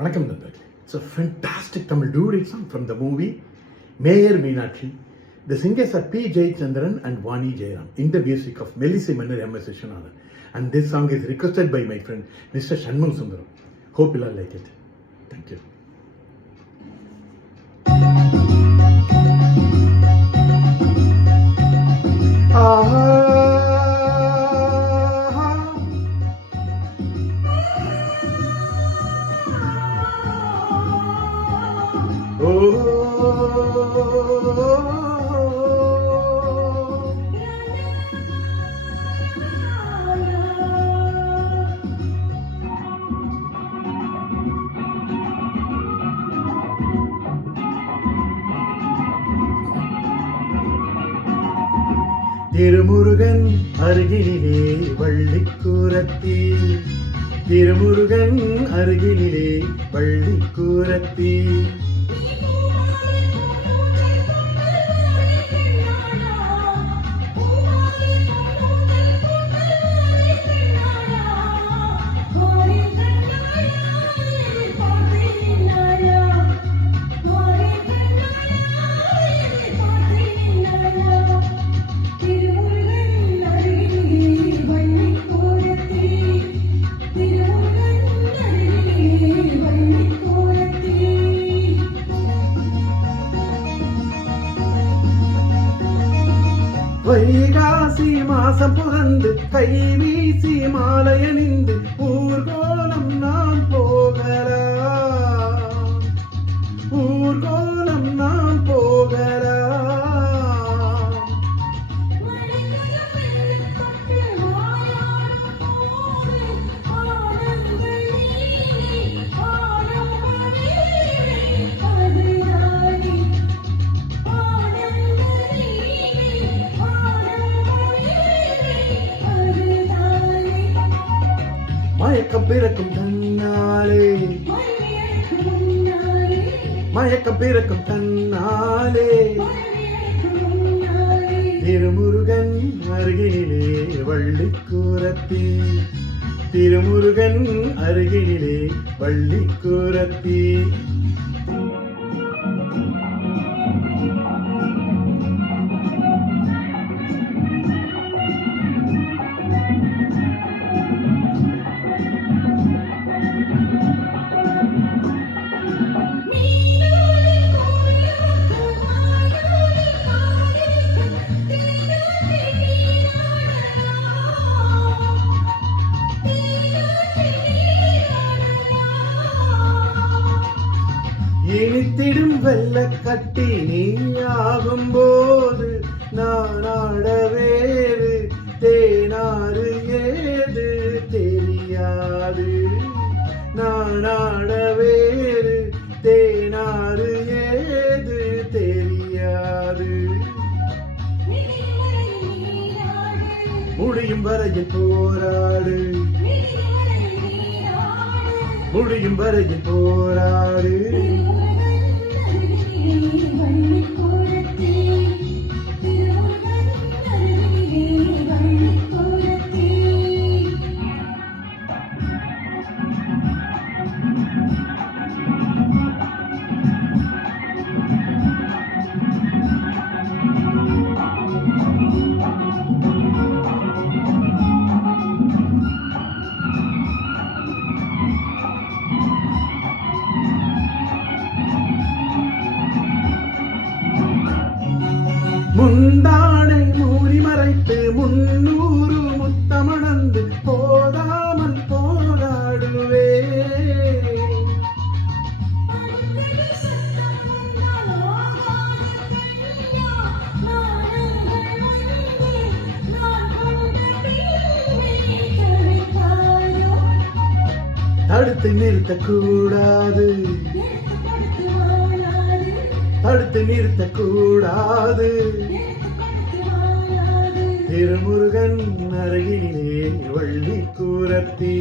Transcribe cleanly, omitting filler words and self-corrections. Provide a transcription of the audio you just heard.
வணக்கம் நண்பர்களே. It's a fantastic Tamil duet song from the movie Mayor Meenakshi. The singers are P. Jayachandran and Vani Jairam in the music of Melissy Mannar M. S. Vishwanathan. And this song is requested by my friend Mr. Shanmugam Sundaram. Hope you all like it. Thank you. Thirumurugan அருகினிலே வள்ளிக்கூரத்தி, Thirumurugan அருகினிலே வள்ளிக்கூரத்தி. வைகாசி மாசம் புரண்டு கை வீசி மாலையணிந்து ஊர்கோலம் நாம் போகலாம், ஊர்கோலம் நாம் போகலாம். மயக்கம் பிறக்கும் தன்னாலே, மயக்கம் பிறக்கும் தன்னாலே, திருமுருகன் அருகினிலே வள்ளிக்கூரத்தி, திருமுருகன் அருகினிலே வள்ளிக்கூரத்தி. இனித்திடும் வெள்ள கட்டி நீயாகும் போது நான் ஆடவேறு தேனாறு ஏது தெரியாது, நான் ஆடவேறு தேனாறு ஏது தெரியாது. முடியும் வரையில் போராடு, முடியும் வரையில் போராடு. முந்தானை மூறி மறைத்து 300 முத்தமணந்து போதாமல் போராடுவே. தடுத்து நிறுத்தக்கூடாது, தடுத்து நிறுத்தக்கூடாது. திருமுருகன் அருகினிலே வள்ளிக்கூரத்தி,